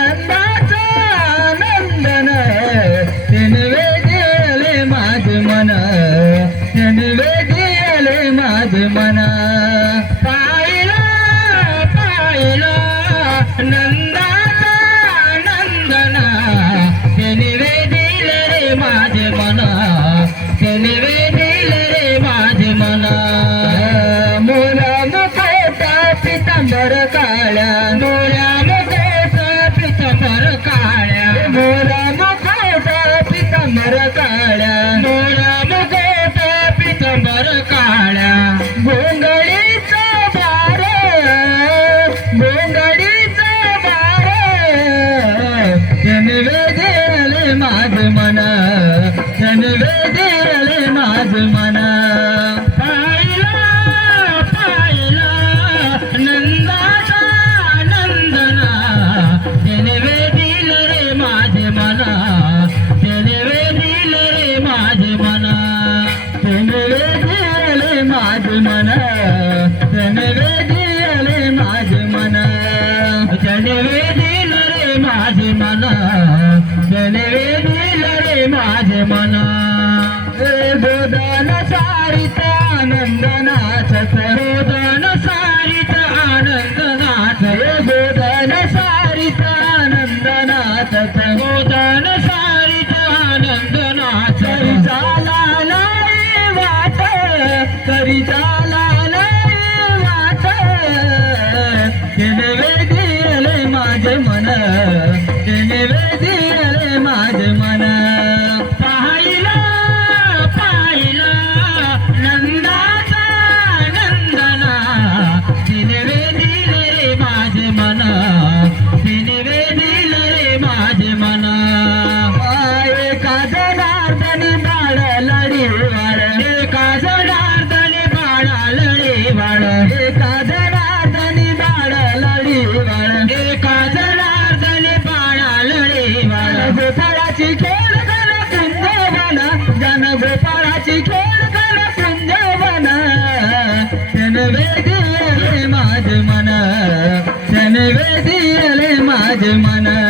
आनंदाचा आनंदन तिनवे गेले माझ मन तिनवे गेले माझ मना. मन. जनवेदिले माझ मन. पाहिला पाहिला नंदाचा नंदना. जनवेदिल रे माझे मना. जनवेदिल रे माझे मना. जनवेदिले माझ मन. जनवेदिले बोधन सारित आनंदनाथ बोधन सारित आनंदनाथ हे बोधन सारित आनंदनाथ बोधन सारित आनंदनाथ करी चाला नाही वाट करी चाला नाही वाट. जनवेदिले माझे मन जनवेदिले माझे मन. जनार्दनी बाळ लढी वाळ. एका जनार्दनी बाळ लढी वाळ. एका जनार्दनी बाळ लढी वाळ. एका जनार्दनी बाळ लढी वाळ. गोपाळाची खेळ कर कुंजवन जन गोपाळाची खेळ कर माझ मन. जनवेदिले माझ मन.